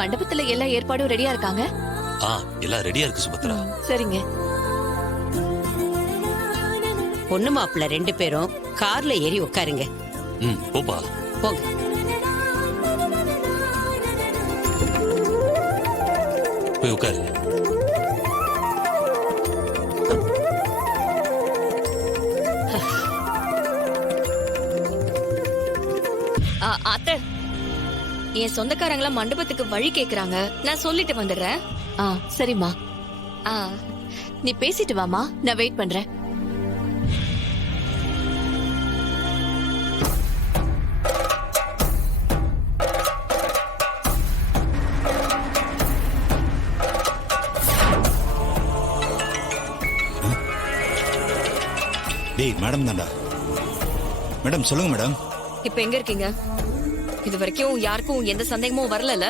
மண்டபத்துல எல்லா ஏற்பாடும் ரெடியா இருக்காங்க? எல்லாம் ரெடியா இருக்கு சுபத்ரா. சரிங்க. பொண்ணு மாப்பிள்ள 2 பேரும் கார்ல ஏறி உட்காருங்க. போப்பா. போங்க. போய் உட்காரு. அத்தை, என் சொந்தக்காரங்கள மண்டபத்துக்கு வழி கேக்குறாங்க. நான் சொல்லிட்டு வந்துடுறேன். சரிம்மா. நீ பேசிட்டு வாமா, நான் வெயிட் பண்றேன். டேய் மேடம் தான்டா. மேடம் சொல்லுங்க மேடம். இப்ப எங்க இருக்கீங்க? இது வரைக்கும் யாருக்கும் எந்த சந்தேகமும் வரல.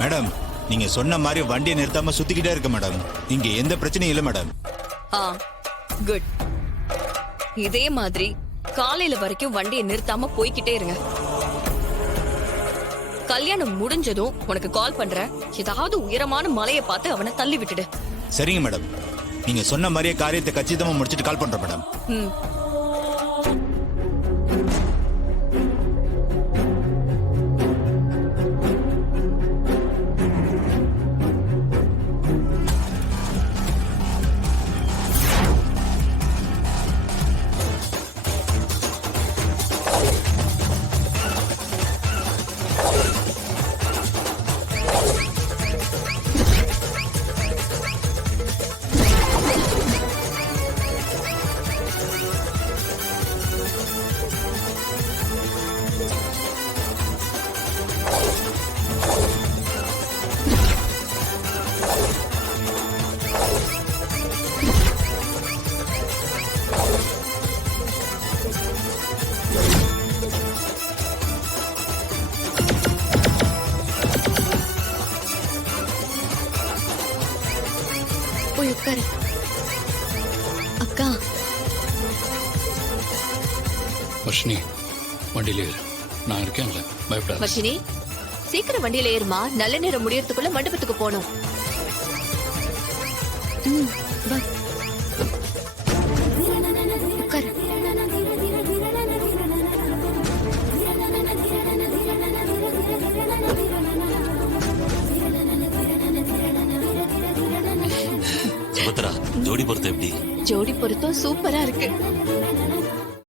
மேடம் நீங்க சொன்ன மாதிரி வண்டியை நிறுத்தாம சுத்திக்கிட்டே இருக்க மேடம். இங்க எந்த பிரச்சனையும் இல்ல மேடம். குட். இதே மாதிரி காலையில வரைக்கும் வண்டியை நிறுத்தாம போய்கிட்டே இருங்க. கல்யாணம் முடிஞ்சதும் உனக்கு கால் பண்றேன். ஏதாவது உயரமான மலையை பார்த்து அவனை தள்ளி விட்டுடு. சரிங்க மேடம். நீங்க சொன்ன மாதிரியே காரியத்தை கச்சிதமா முடிச்சிட்டு கால் பண்றேன் மேடம். போய் உட்காரு. அக்கா. வர்ஷினி வண்டியில ஏறு. நான் இருக்கேன்ல, பயப்படாத. வர்ஷினி சீக்கிரம் வண்டியில ஏறுமா, நல்ல நேரம் முடியறதுக்குள்ள மண்டபத்துக்கு போகணும். உட்காரு. சுபத்ரா, ஜோடி பொருத்தம் எப்படி? ஜோடி பொருத்தம் சூப்பரா இருக்கு.